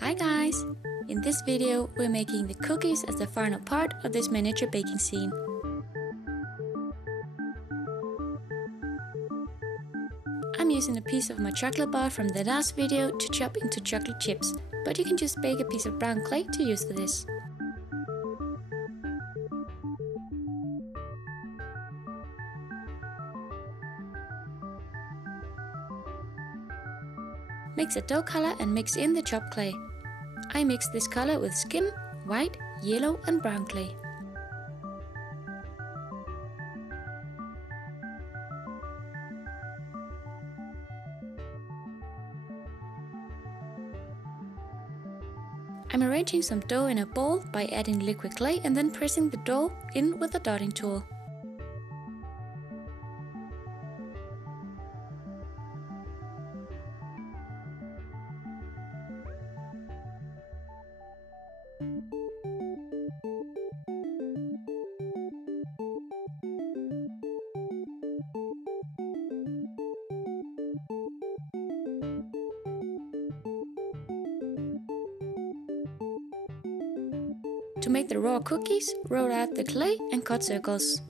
Hi guys! In this video we're making the cookies as the final part of this miniature baking scene. I'm using a piece of my chocolate bar from the last video to chop into chocolate chips, but you can just bake a piece of brown clay to use for this. Mix a dough color and mix in the chopped clay. I mix this color with skim, white, yellow and brown clay. I'm arranging some dough in a bowl by adding liquid clay and then pressing the dough in with a dotting tool. To make the raw cookies, roll out the clay and cut circles.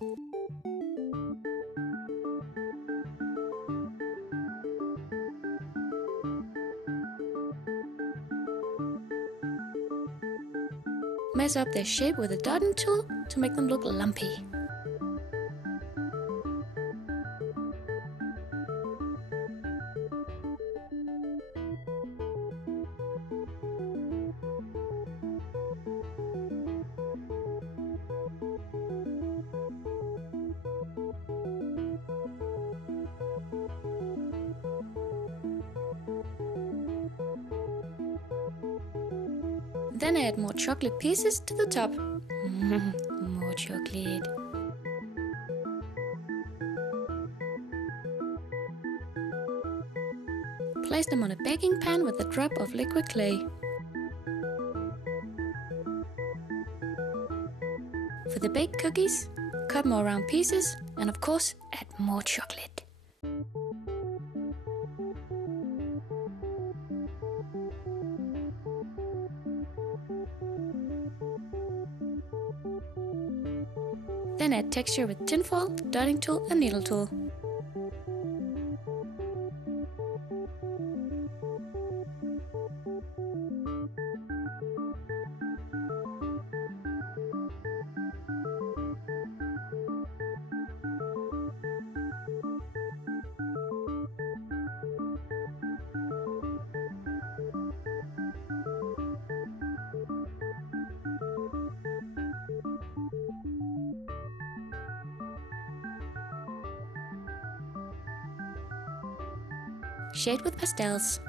Mess up their shape with a dotting tool to make them look lumpy. Then add more chocolate pieces to the top. More chocolate. Place them on a baking pan with a drop of liquid clay. For the baked cookies, cut more round pieces and of course add more chocolate. Then add texture with tinfoil, dotting tool and needle tool. Shade with pastels.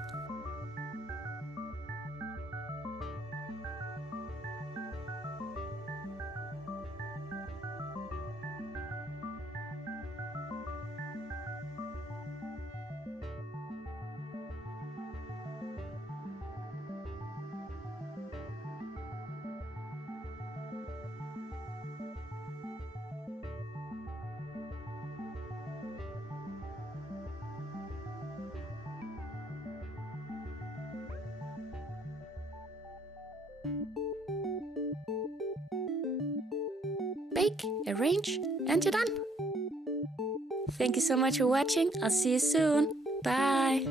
Bake, arrange, and you're done! Thank you so much for watching. I'll see you soon. Bye!